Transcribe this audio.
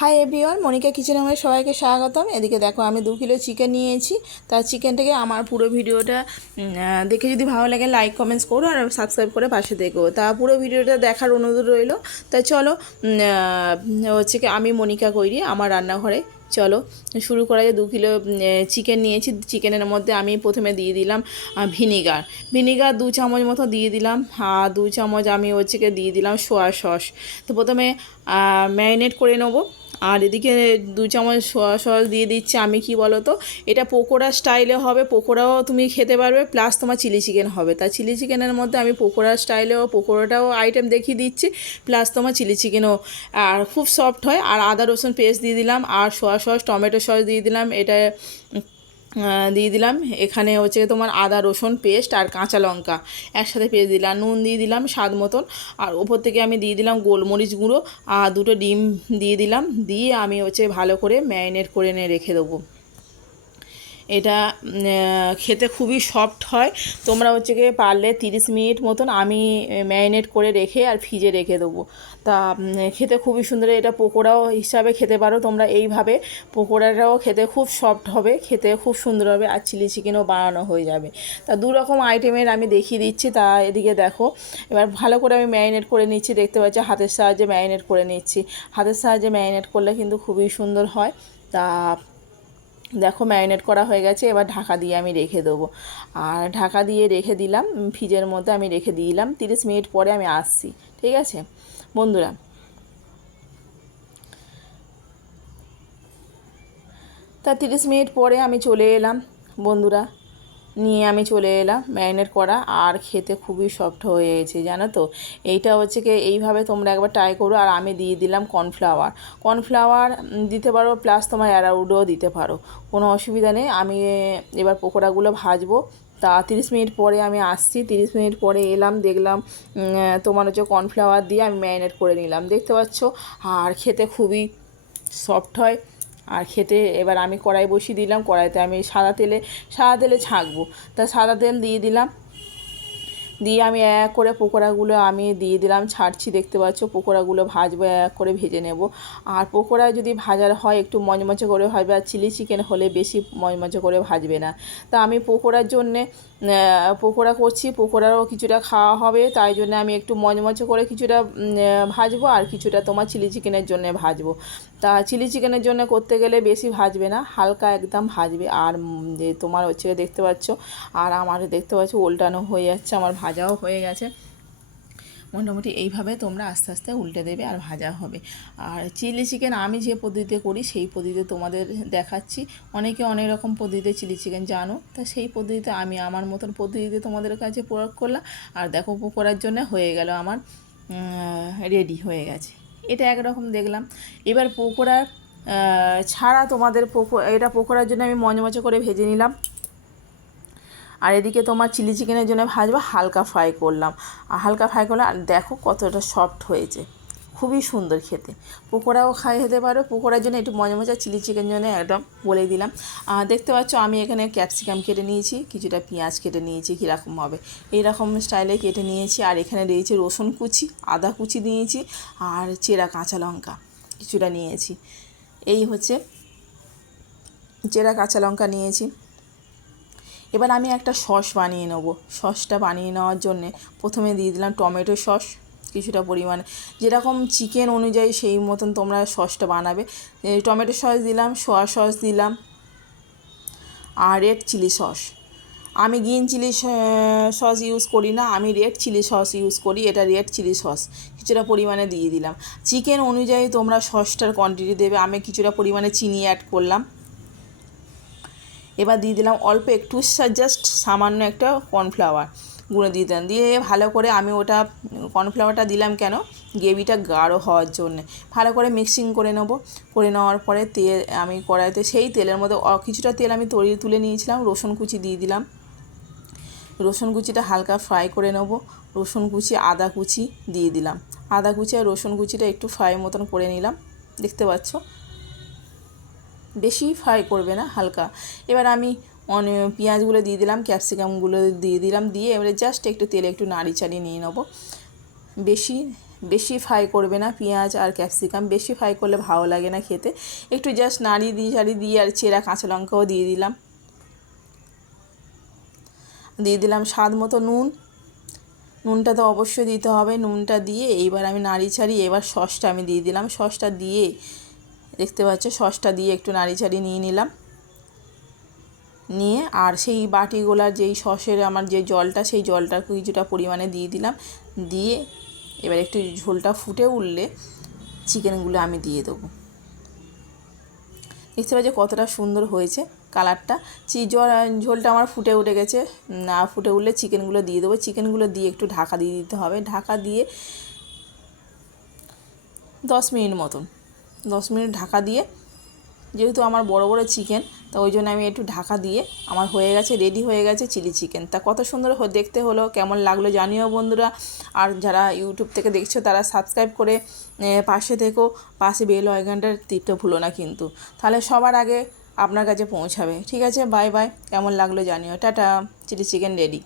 Hi everyone Monika kitchen আমাদের সবাইকে স্বাগতম। এদিকে দেখো আমি দু কিলো চিকেন নিয়েছি। তার চিকেনটাকে আমার পুরো ভিডিওটা দেখে যদি ভালো লাগে লাইক কমেন্টস করো আর সাবস্ক্রাইব করে পাশে দেখো তা পুরো ভিডিওটা দেখার অনুরোধ রইল। তা চলো হচ্ছে কি আমি মনিকা কৈরি, আমার রান্নাঘরে। চলো, শুরু করা যায় দু কিলো চিকেন নিয়েছি। চিকেনের মধ্যে আমি প্রথমে দিয়ে দিলাম ভিনিগার ভিনিগার দু চামচ মতো দিয়ে দিলাম। আর দু চামচ আমি হচ্ছে দিয়ে দিলাম সোয়া সস তো প্রথমে ম্যারিনেট করে নেব। আর এদিকে দু চামচ সোয়া সস দিয়ে দিচ্ছি আমি, কি বলো তো এটা পকোড়া স্টাইলে হবে, পকোড়াও তুমি খেতে পারবে প্লাস তোমার চিলি চিকেন হবে। তা চিলি চিকেনের মধ্যে আমি পকোড়া স্টাইলেও পকোড়াটাও আইটেম দেখিয়ে দিচ্ছি প্লাস তোমার চিলি চিকেনও আর খুব সফট হয়, আর আদা রসুন পেস্ট দিয়ে দিলাম, আর সোয়া সস, টমেটো সস দিয়ে দিলাম। এটা দিয়ে দিলাম। এখানে হচ্ছে তোমার আদা, রসুন, পেস্ট আর কাঁচা লঙ্কা একসাথে পেস্ট দিলাম। নুন দিয়ে দিলাম স্বাদ মতন। আর ওপর থেকে আমি দিয়ে দিলাম গোলমরিচ গুঁড়ো। আর দুটো ডিম দিয়ে দিলাম। দিয়ে আমি হচ্ছে ভালো করে ম্যারিনেট করে নিয়ে রেখে দেবো। এটা খেতে খুবই সফট হয়। তোমরা হচ্ছে গিয়ে পারলে তিরিশ মিনিট মতন আমি ম্যারিনেট করে রেখে আর ফ্রিজে রেখে দেবো। তা খেতে খুবই সুন্দর, এটা পকোড়াও হিসাবে খেতে পারো তোমরা এইভাবে। পকোড়াটাও খেতে খুব সফট হবে, খেতে খুব সুন্দর হবে আর চিলি চিকেনও বানানো হয়ে যাবে। তা দু রকম আইটেমের আমি দেখিয়ে দিচ্ছি, তা, এদিকে দেখো। এবার ভালো করে আমি ম্যারিনেট করে নিচ্ছি, দেখতে পাচ্ছি হাতের সাহায্যে ম্যারিনেট করে নিচ্ছি। হাতের সাহায্যে ম্যারিনেট করলে কিন্তু খুবই সুন্দর হয়। তা দেখো ম্যারিনেট করা হয়ে গেছে, এবার ঢাকা দিয়ে আমি রেখে দেবো। আর ঢাকা দিয়ে রেখে দিলাম, ফ্রিজের মধ্যে আমি রেখে দিলাম, তিরিশ মিনিট পরে আমি আসছি, ঠিক আছে? বন্ধুরা, তা তিরিশ মিনিট পরে আমি চলে এলাম, বন্ধুরা। নিয়ে আমি চলে এলাম ম্যারিনেট করা আর খেতে খুবই সফট হয়ে গেছে জানো তো? এইটা হচ্ছে কি এইভাবে তোমরা একবার ট্রাই করো আর আমি দিয়ে দিলাম কর্নফ্লাওয়ার কর্নফ্লাওয়ার দিতে পারো প্লাস তোমার অ্যারাউডও দিতে পারো, কোনো অসুবিধা নেই। আমি এবার পকোড়াগুলো ভাজবো। তা তিরিশ মিনিট পরে আমি আসছি, তিরিশ মিনিট পরে এলাম, দেখলাম তোমার হচ্ছে কর্নফ্লাওয়ার দিয়ে আমি ম্যারিনেট করে নিলাম। দেখতে পাচ্ছ? আর খেতে খুবই সফট হয়। আর খেতে এবার আমি কড়াই বসিয়ে দিলাম, কড়াইতে আমি সাদা তেলে সাদা তেলে ছাঁকবো। তা সাদা তেল দিয়ে দিলাম। দিয়ে আমি এক করে পকোড়াগুলো আমি দিয়ে দিলাম, ছাড়ছি, দেখতে পাচ্ছ পকোড়াগুলো ভাজবো এক করে ভেজে নেব। আর পকোড়া যদি ভাজার হয় একটু মচমচে করে ভাজবে, আর চিলি চিকেন হলে বেশি মচমচে করে ভাজবে না। তা আমি পকোড়ার জন্যে পকোড়া করছি, পকোড়ারও কিছুটা খাওয়া হবে, তাই জন্য আমি একটু মচমচে করে কিছুটা ভাজবো আর কিছুটা তোমার চিলি চিকেনের জন্য ভাজবো। তা চিলি চিকেনের জন্য করতে গেলে বেশি ভাজবে না, হালকা একদম ভাজবে। আর যে তোমার হচ্ছে দেখতে পাচ্ছ, আর আমার দেখতে পাচ্ছ উল্টানো হয়ে যাচ্ছে, আমার ভাজাও হয়ে গেছে। মোটামুটি এইভাবে তোমরা আস্তে আস্তে উল্টে দেবে আর ভাজা হবে। আর চিলি চিকেন আমি যে পদ্ধতিতে করি, সেই পদ্ধতিতে তোমাদের দেখাচ্ছি। অনেকে অনেক রকম পদ্ধতিতে চিলি চিকেন জানো, তা সেই পদ্ধতিতে আমি আমার মতন পদ্ধতিতে তোমাদের কাছে প্রয়োগ করলাম। আর দেখো পকোড়ার জন্য হয়ে গেল আমার রেডি হয়ে গেছে। এটা একরকম দেখলাম। এবার পকোড়া ছাড়া তোমাদের পকো, এটা পকোড়ার জন্য আমি মচমচে করে ভেজে নিলাম। আর এদিকে তোমার চিলি চিকেনের জন্য ভাজবা, হালকা ফ্রাই করলাম। আর হালকা ফ্রাই করলাম আর দেখো কতটা সফট হয়েছে। খুবই সুন্দর খেতে। পকোড়াও খাই হতে পারো। পকোড়ার জন্য একটু মজা মজা চিলি চিকেন জন্য একদম বলে দিলাম। দেখতে পাচ্ছ, আমি এখানে ক্যাপসিকাম কেটে নিয়েছি, কিছুটা পেঁয়াজ কেটে নিয়েছি, কীরকম হবে। এইরকম স্টাইলে কেটে নিয়েছি। আর এখানে রয়েছে রসুন কুচি, আদা কুচি নিয়েছি, আর চেরা কাঁচা লঙ্কা কিছুটা নিয়েছি। এই হচ্ছে চেরা কাঁচা লঙ্কা নিয়েছি। এবার আমি একটা সস বানিয়ে নেব। সসটা বানিয়ে নেওয়ার জন্যে প্রথমে দিয়ে দিলাম টমেটো সস, কিছুটা পরিমাণে। যেরকম চিকেন অনুযায়ী সেই মতন তোমরা সসটা বানাবে। টমেটো সস দিলাম, সোয়া সস দিলাম, আর রেড চিলি সস। আমি গ্রিন চিলি সস ইউজ করি না, আমি রেড চিলি সস ইউজ করি, এটা রেড চিলি সস। কিছুটা পরিমাণে দিয়ে দিলাম। চিকেন অনুযায়ী তোমরা সসটার কোয়ান্টিটি দেবে, আমি কিছুটা পরিমাণে চিনি অ্যাড করলাম। এবার দিয়ে দিলাম অল্প একটু জাস্ট সামান্য একটা কর্নফ্লাওয়ার গুঁড়ো দিয়ে দিলাম। দিয়ে ভালো করে আমি ওটা কর্নফ্লাওয়ারটা দিলাম কেন? গ্রেভিটা গাঢ় হওয়ার জন্যে। ভালো করে মিক্সিং করে নেব। করে নেওয়ার পরে তেল, আমি কড়াইতে সেই তেলের মধ্যে কিছুটা তেল আমি তরিয়ে তুলে নিয়েছিলাম, রসুন কুচি দিয়ে দিলাম। রসুন কুচিটা হালকা ফ্রাই করে নেব। রসুন কুচি, আদা কুচি দিয়ে দিলাম। আদা কুচি আর রসুন কুচিটা একটু ফ্রাই মতন করে নিলাম। দেখতে পাচ্ছ? বেশি ফ্রাই করবে না, হালকা। এবার আমি অনে, পেঁয়াজগুলো দিয়ে দিলাম, ক্যাপসিকামগুলো দিয়ে দিলাম, দিয়ে এবারে জাস্ট একটু তেলে একটু নাড়ি চাড়িয়ে নিয়ে নেব। বেশি বেশি ফ্রাই করবে না পেঁয়াজ আর ক্যাপসিকাম, বেশি ফ্রাই করলে ভালো লাগে না খেতে। একটু জাস্ট নাড়ি দিয়ে চাড়ি দিয়ে আর চেরা কাঁচা লঙ্কাও দিয়ে দিলাম। দিয়ে দিলাম স্বাদ মতো নুন। নুনটা তো অবশ্যই দিতে হবে, নুনটা দিয়ে এইবার আমি নাড়ি ছাড়ি এবার সসটা আমি দিয়ে দিলাম। সসটা দিয়ে দেখতে পাচ্ছ, সসটা দিয়ে একটু নাড়ি ছাড়ি নিয়ে নিলাম। নিয়ে আর সেই বাটিগুলার যেই সসের আমার যে জলটা, সেই জলটা কিছুটা পরিমাণে দিয়ে দিলাম। দিয়ে এবার একটু ঝোলটা ফুটে উঠলে চিকেনগুলো আমি দিয়ে দেবো। দেখতে পাচ্ছি কতটা সুন্দর হয়েছে কালারটা। চি ঝোলটা আমার ফুটে উঠে গেছে। না ফুটে উঠলে চিকেনগুলো দিয়ে দেবো। চিকেনগুলো দিয়ে একটু ঢাকা দিয়ে দিতে হবে। ঢাকা দিয়ে দশ মিনিট মতন। দশ মিনিট ঢাকা দিয়ে, যেহেতু আমার বড় বড় চিকেন, তা ওই জন্য আমি একটু ঢাকা দিয়ে আমার হয়ে গেছে রেডি হয়ে গেছে চিলি চিকেন তা কত সুন্দর দেখতে হলো, কেমন লাগল জানিও বন্ধুরা। আর যারা ইউটিউব থেকে দেখছ, তারা সাবস্ক্রাইব করে পাশে থেকেও পাশে বেল আইকনটার টিপতে ভুলো না কিন্তু। তাহলে সবার আগে আপনার কাছে পৌঁছাবে। ঠিক আছে বাই বাই কেমন লাগল জানিও। Tata chilli chicken ready